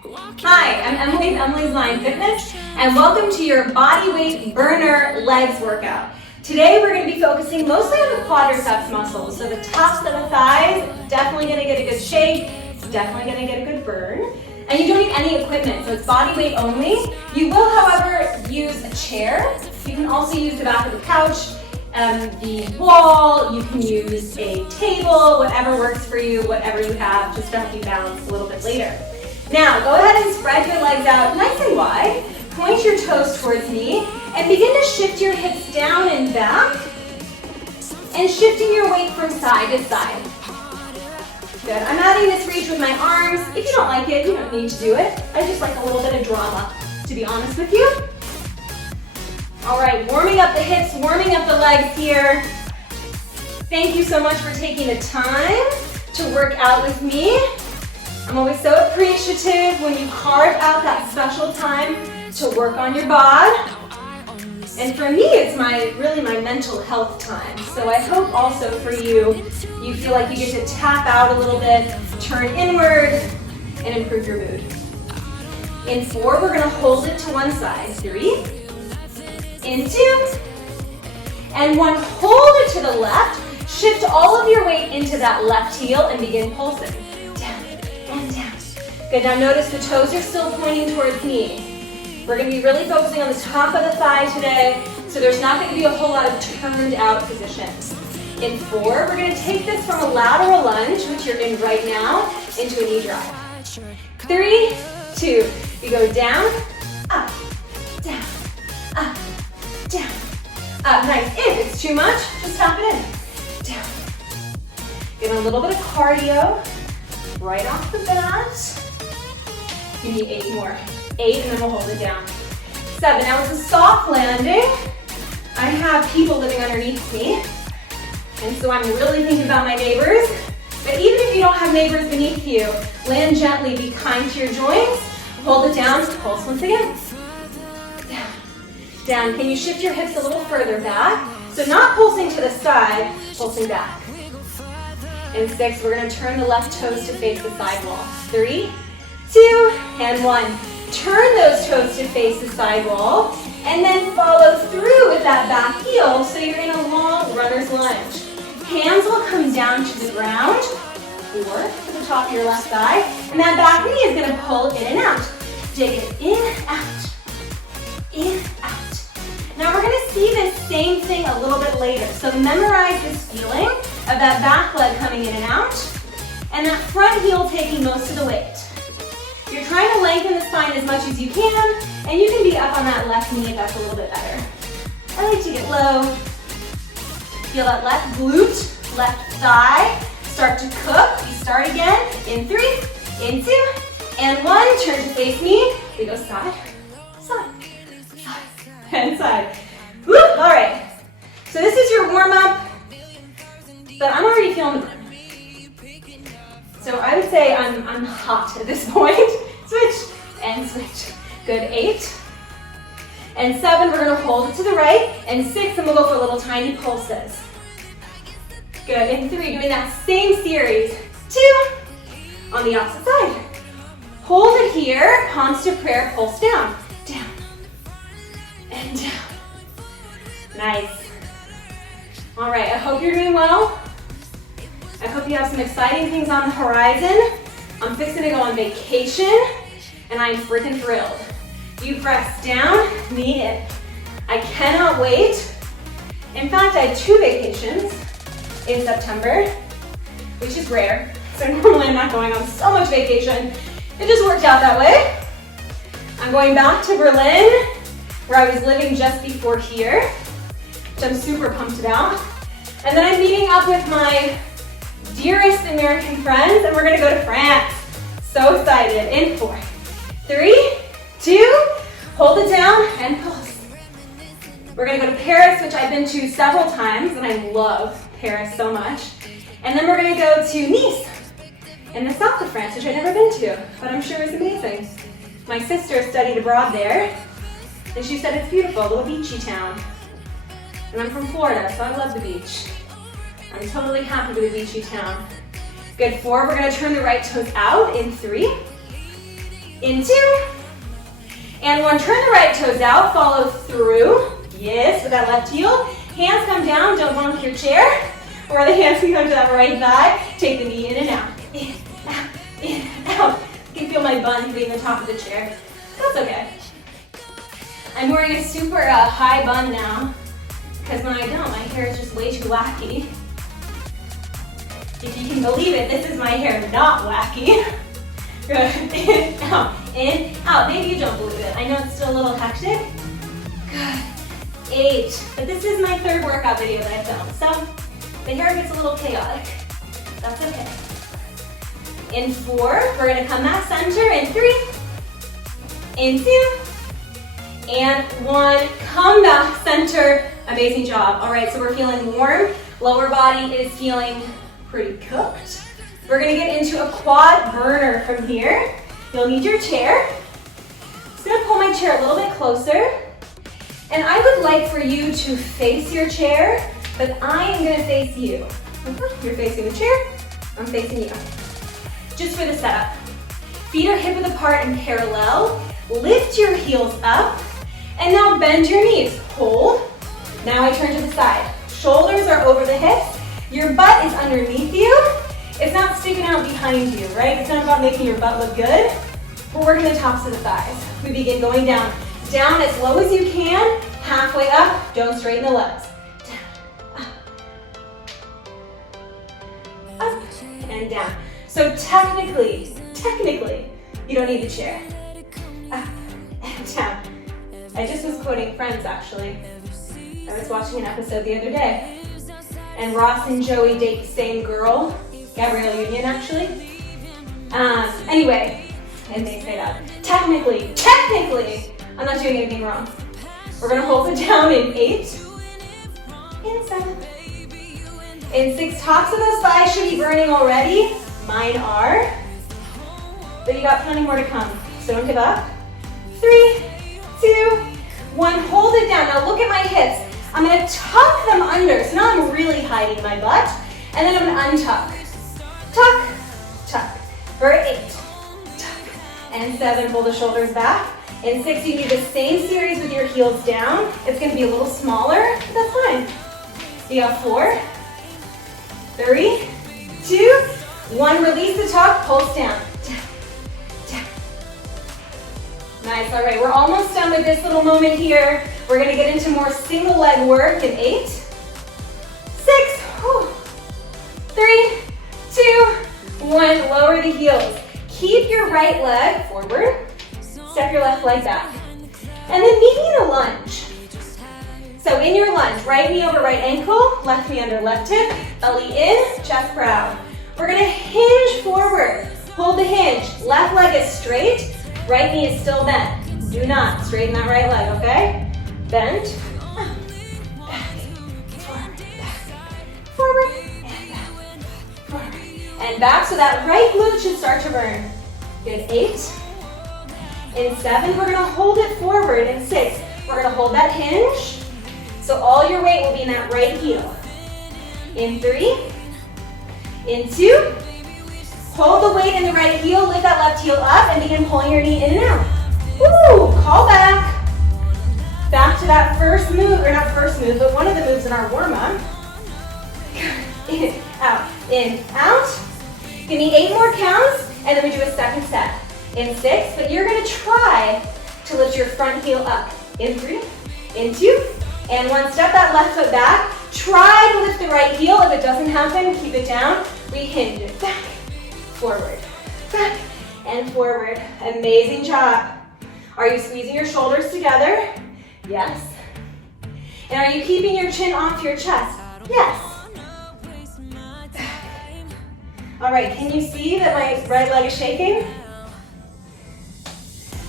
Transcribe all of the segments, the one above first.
Hi, I'm Emily of Emily's Line Fitness, and welcome to your Bodyweight Burner Legs workout. Today we're going to be focusing mostly on the quadriceps muscles, so the tops of the thighs, definitely going to get a good shake, definitely going to get a good burn. And you don't need any equipment, so it's body weight only. You will, however, use a chair. You can also use the back of the couch, the wall, you can use a table, whatever works for you, whatever you have, just to help you balance a little bit later. Now, go ahead and spread your legs out nice and wide, point your toes towards me, and begin to shift your hips down and back, and shifting your weight from side to side. Good, I'm adding this reach with my arms. If you don't like it, you don't need to do it. I just like a little bit of drama, to be honest with you. All right, warming up the hips, warming up the legs here. Thank you so much for taking the time to work out with me. I'm always so appreciative when you carve out that special time to work on your bod. And for me, it's really my mental health time. So I hope also for you, you feel like you get to tap out a little bit, turn inward, and improve your mood. In 4, we're gonna hold it to one side. 3, in 2, and 1, hold it to the left. Shift all of your weight into that left heel and begin pulsing. And down. Good, now notice the toes are still pointing towards me. We're going to be really focusing on the top of the thigh today, so there's not going to be a whole lot of turned out positions. In 4, we're going to take this from a lateral lunge, which you're in right now, into a knee drive. 3, 2, you go down, up, down, up, down, up. Nice. If it's too much, just tap it in. Down. Get a little bit of cardio. Right off the bat. You need 8 more. 8, and then we'll hold it down. 7, now it's a soft landing. I have people living underneath me, and so I'm really thinking about my neighbors. But even if you don't have neighbors beneath you, land gently, be kind to your joints. Hold it down, pulse once again. Down. Down. Can you shift your hips a little further back? So not pulsing to the side, pulsing back. In 6, we're going to turn the left toes to face the sidewall. 3, 2, and 1. Turn those toes to face the sidewall, and then follow through with that back heel so you're in a long runner's lunge. Hands will come down to the ground, or to the top of your left thigh, and that back knee is going to pull in and out. Dig it in, out, in, out. Now we're going to see this same thing a little bit later, so memorize this feeling of that back leg coming in and out, and that front heel taking most of the weight. You're trying to lengthen the spine as much as you can, and you can be up on that left knee if that's a little bit better. I like to get low. Feel that left glute, left thigh start to cook. We start again in 3, in 2, and 1. Turn to face me. We go side, side, side, and side. Woo! All right. So this is your warm-up. But I'm already feeling the burn. So I would say I'm hot at this point. Switch and switch. Good, 8. And 7, we're gonna hold it to the right. And 6, and we'll go for little tiny pulses. Good, in 3, doing that same series. 2, on the opposite side. Hold it here, palms to prayer, pulse down, down, and down. Nice. All right, I hope you're doing well. I hope you have some exciting things on the horizon. I'm fixing to go on vacation, and I'm freaking thrilled. You press down, knee in. I cannot wait. In fact, I have 2 vacations in September, which is rare. So normally I'm not going on so much vacation. It just worked out that way. I'm going back to Berlin, where I was living just before here, which I'm super pumped about. And then I'm meeting up with my dearest American friends, and we're gonna go to France. So excited. In 4, 3, 2, hold it down, and pulse. We're gonna go to Paris, which I've been to several times, and I love Paris so much. And then we're gonna go to Nice, in the south of France, which I've never been to, but I'm sure is amazing. My sister studied abroad there, and she said it's beautiful, a little beachy town. And I'm from Florida, so I love the beach. I'm totally happy with a beachy town. Good, 4, we're gonna turn the right toes out in 3, In 2, and 1. Turn the right toes out, follow through. Yes, with that left heel. Hands come down, don't bonk your chair. Or the hands can come to that right thigh. Take the knee in and out. In, out, in, out. You can feel my bun being the top of the chair. That's okay. I'm wearing a super high bun now, because when I don't, my hair is just way too wacky. If you can believe it, this is my hair not wacky. Good. In, out, in, out. Maybe you don't believe it. I know it's still a little hectic. Good. 8. But this is my 3rd workout video that I filmed, so the hair gets a little chaotic. That's okay. In 4, we're gonna come back center. In 3, in 2, and 1. Come back center. Amazing job. All right, so we're feeling warm. Lower body is feeling pretty cooked. We're gonna get into a quad burner from here. You'll need your chair. I'm just gonna pull my chair a little bit closer. And I would like for you to face your chair, but I am gonna face you. You're facing the chair, I'm facing you. Just for the setup. Feet are hip width apart and parallel. Lift your heels up, and now bend your knees. Hold. Now I turn to the side. Shoulders are over the hips. Your butt is underneath you. It's not sticking out behind you, right? It's not about making your butt look good. We're working the tops of the thighs. We begin going down. Down as low as you can, halfway up, don't straighten the legs. Down, up, and down. So technically, you don't need the chair. Up and down. I just was quoting Friends, actually. I was watching an episode the other day, and Ross and Joey date the same girl, Gabrielle Union, actually. Anyway, and they say that. Technically, I'm not doing anything wrong. We're gonna hold it down in 8, in 7, in 6. Tops of those thighs should be burning already. Mine are, but you got plenty more to come, so don't give up. 3, 2, 1, hold it down. Now look at my hips. I'm gonna tuck them under, so now I'm really hiding my butt, and then I'm gonna untuck. Tuck, tuck, for 8, tuck, and 7, pull the shoulders back. In 6, you do the same series with your heels down. It's gonna be a little smaller, but that's fine. You got 4, 3, 2, 1, release the tuck, pulse down. Down. Nice, all right, we're almost done with this little moment here. We're gonna get into more single leg work in 8, 6, 3, 2, 1, lower the heels. Keep your right leg forward, step your left leg back. And then meet me in a lunge. So in your lunge, right knee over right ankle, left knee under left hip, belly in, chest proud. We're gonna hinge forward. Hold the hinge. Left leg is straight, right knee is still bent. Do not straighten that right leg, okay? Bend, up, back, forward, and back, forward, and back. So that right glute should start to burn. Good, 8. In 7, we're gonna hold it forward. In 6, we're gonna hold that hinge. So all your weight will be in that right heel. In 3, in 2, hold the weight in the right heel, lift that left heel up, and begin pulling your knee in and out. Woo, call back. Back to that first move, or not first move, but one of the moves in our warm-up. In, out, in, out. Give me 8 more counts, and then we do a second set. In 6, but you're gonna try to lift your front heel up. In 3, in 2, and 1. Step that left foot back. Try to lift the right heel. If it doesn't happen, keep it down. We hinge it back, forward, and forward. Amazing job. Are you squeezing your shoulders together? Yes. And are you keeping your chin off your chest? Yes. All right, can you see that my right leg is shaking?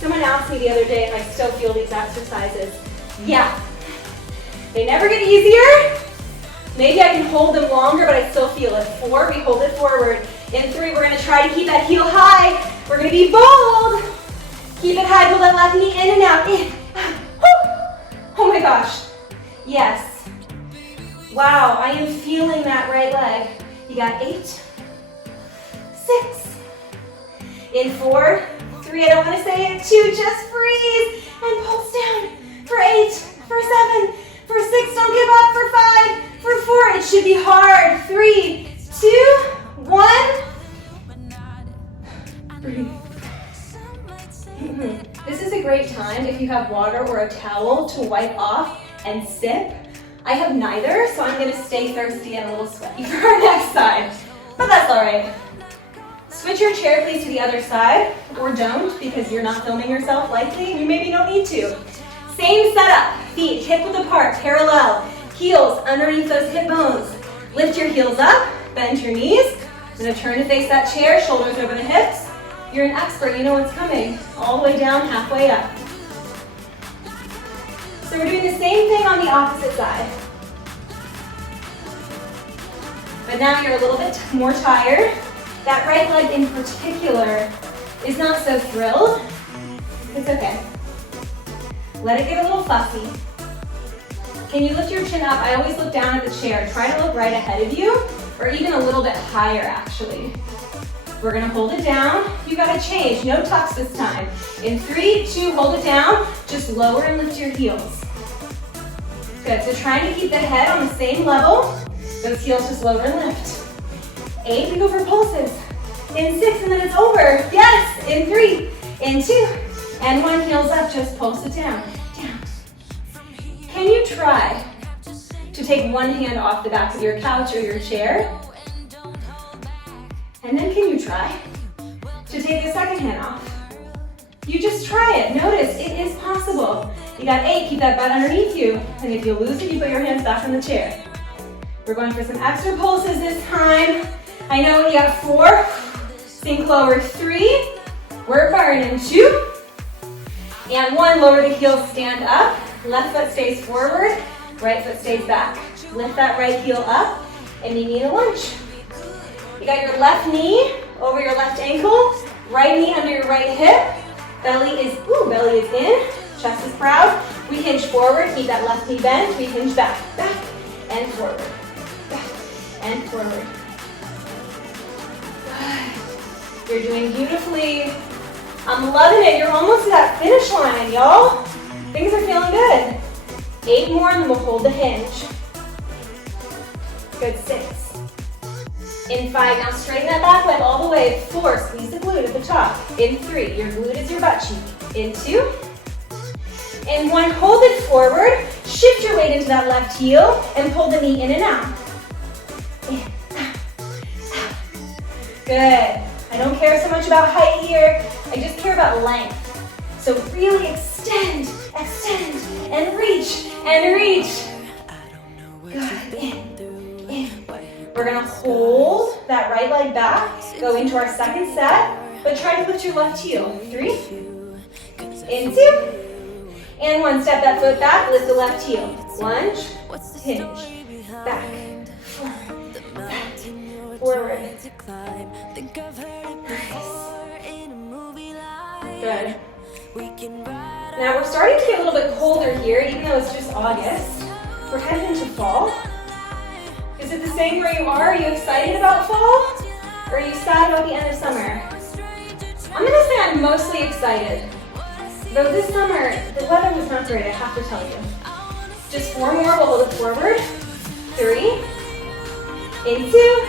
Someone asked me the other day if I still feel these exercises. Yeah. They never get easier. Maybe I can hold them longer, but I still feel it. 4, we hold it forward. In 3, we're gonna try to keep that heel high. We're gonna be bold. Keep it high, pull that left knee in and out. In. Oh my gosh. Yes. Wow, I am feeling that right leg. You got 8, 6, in 4, 3, 3, I don't want to say it. 2, just freeze. And pulse down. For 8, for 7, for 6, don't give up. For 5, for 4, it should be hard. 3, 2, 1. Breathe. This is a great time if you have water or a towel to wipe off and sip. I have neither, so I'm gonna stay thirsty and a little sweaty for our next side, but that's all right. Switch your chair please to the other side, or don't, because you're not filming yourself likely, and you maybe don't need to. Same setup, feet hip width apart, parallel, heels underneath those hip bones. Lift your heels up, bend your knees. I'm gonna turn to face that chair, shoulders over the hips. You're an expert, you know what's coming. All the way down, halfway up. So we're doing the same thing on the opposite side. But now you're a little bit more tired. That right leg in particular is not so thrilled. It's okay. Let it get a little fussy. Can you lift your chin up? I always look down at the chair. Try to look right ahead of you, or even a little bit higher actually. We're gonna hold it down. You gotta change, no tucks this time. In 3, 2, hold it down. Just lower and lift your heels. Good, so trying to keep the head on the same level. Those heels just lower and lift. 8, we go for pulses. In 6, and then it's over. Yes, in 3, in 2, and 1, heels up, just pulse it down, down. Can you try to take one hand off the back of your couch or your chair? And then can you try to take the second hand off? You just try it. Notice, it is possible. You got 8, keep that butt underneath you. And if you lose it, you put your hands back in the chair. We're going for some extra pulses this time. I know you got 4. Sink lower, 3. We're burning 2. And 1, lower the heels, stand up. Left foot stays forward, right foot stays back. Lift that right heel up, and you need a lunge. You got your left knee over your left ankle, right knee under your right hip. Belly is in, chest is proud. We hinge forward, keep that left knee bent. We hinge back, back, and forward, back, and forward. Good. You're doing beautifully. I'm loving it. You're almost to that finish line, y'all. Things are feeling good. 8 more, and then we'll hold the hinge. Good, 6. In 5, now straighten that back leg all the way. 4, squeeze the glute at the top. In 3, your glute is your butt cheek. In 2, in 1, hold it forward. Shift your weight into that left heel and pull the knee in and out. In, out, out. Good. I don't care so much about height here. I just care about length. So really extend, and reach, and reach. Good. In. We're gonna hold that right leg back, go into our second set, but try to lift your left heel. 3, in 2, and 1. Step that foot back, lift the left heel. Lunge, hinge, back, forward. Nice. Good. Now we're starting to get a little bit colder here, even though it's just August. We're heading into fall. Is it the same where you are? Are you excited about fall? Or are you sad about the end of summer? I'm gonna say I'm mostly excited. Though this summer, the weather was not great, I have to tell you. Just 4 more, we'll hold it forward. 3, in 2,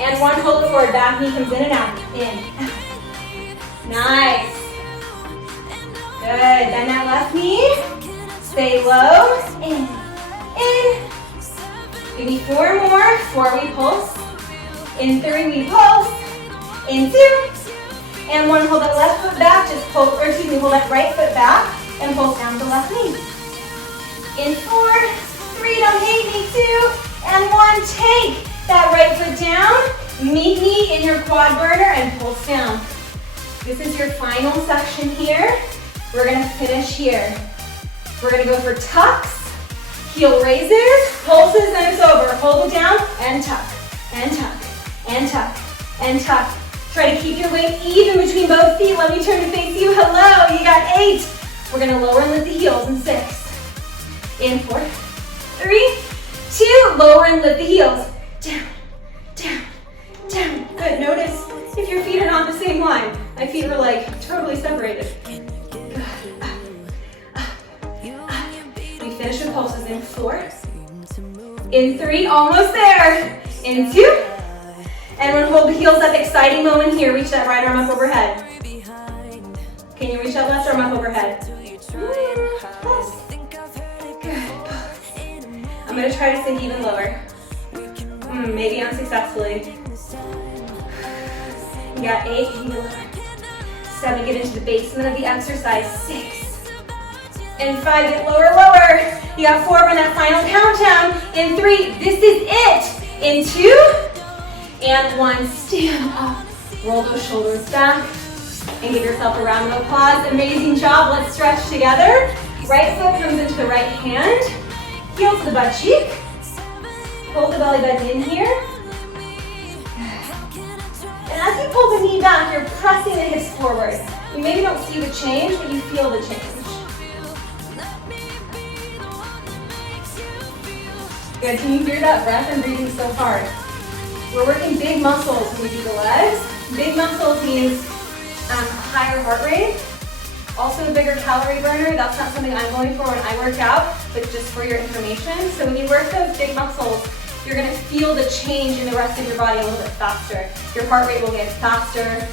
and 1, hold it forward. Back knee comes in and out. In, out. Nice. Good, bend that left knee. Stay low, in. Give me 4 more, 4 we pulse. In 3 we pulse. In 2, and 1, hold that left foot back, just pull, or excuse me, hold that right foot back and pulse down the left knee. In 4, 3, don't hate me, 2, and 1, take that right foot down, meet me in your quad burner and pulse down. This is your final section here. We're gonna finish here. We're gonna go for tucks, heel raises, pulses, and it's over. Hold it down, and tuck, and tuck, and tuck, and tuck. Try to keep your weight even between both feet. Let me turn to face you. Hello, you got 8. We're gonna lower and lift the heels in 6. In 4, 3, 2, lower and lift the heels. Down, down, down. Good, notice if your feet are not the same line. My feet were like totally separated. We finish with pulses in 4, in 3, almost there, in 2, and we're gonna hold the heels up. Exciting moment here. Reach that right arm up overhead. Can you reach that left arm up overhead? Pulse. Good. I'm gonna try to sink even lower. Maybe unsuccessfully. You got 8, can you go lower? 7, get into the basement of the exercise. 6. And 5, get lower, lower. You got 4, run that final countdown. In 3, this is it. In 2, and 1, stand up. Roll those shoulders back, and give yourself a round of applause. Amazing job, let's stretch together. Right foot comes into the right hand, heel to the butt cheek. Hold the belly button in here. And as you pull the knee back, you're pressing the hips forward. You maybe don't see the change, but you feel the change. Good, can you hear that breath and breathing so hard? We're working big muscles when we do the legs. Big muscles means higher heart rate. Also a bigger calorie burner. That's not something I'm going for when I work out, but just for your information. So when you work those big muscles, you're gonna feel the change in the rest of your body a little bit faster. Your heart rate will get faster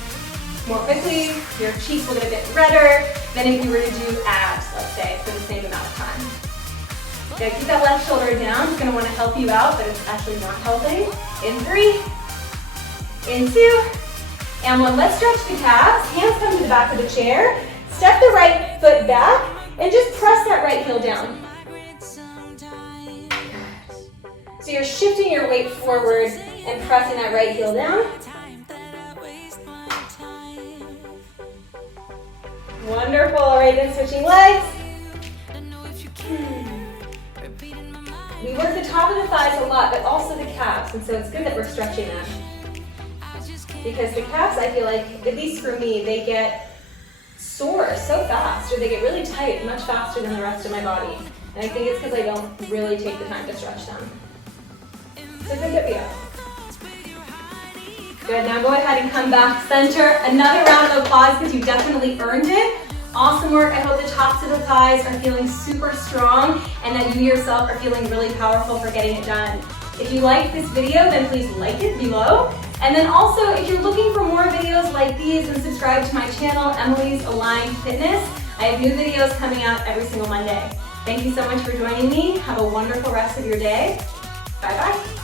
more quickly. Your cheeks will get a bit redder than if you were to do abs, let's say, for the same amount of time. Okay, keep that left shoulder down. It's gonna wanna help you out, but it's actually not helping. In 3, in 2, and 1. Let's stretch the calves. Hands come to the back of the chair. Step the right foot back and just press that right heel down. So you're shifting your weight forward and pressing that right heel down. Wonderful. All right, then switching legs. We work the top of the thighs a lot, but also the calves, and so it's good that we're stretching them. Because the calves, I feel like, at least for me, they get sore so fast, or they get really tight much faster than the rest of my body. And I think it's because I don't really take the time to stretch them. So good for you. Good, now go ahead and come back center. Another round of applause because you definitely earned it. Awesome work. I hope the tops of the thighs are feeling super strong and that you yourself are feeling really powerful for getting it done. If you like this video, then please like it below. And then also, if you're looking for more videos like these, then subscribe to my channel, Emily's Aligned Fitness. I have new videos coming out every single Monday. Thank you so much for joining me. Have a wonderful rest of your day. Bye-bye.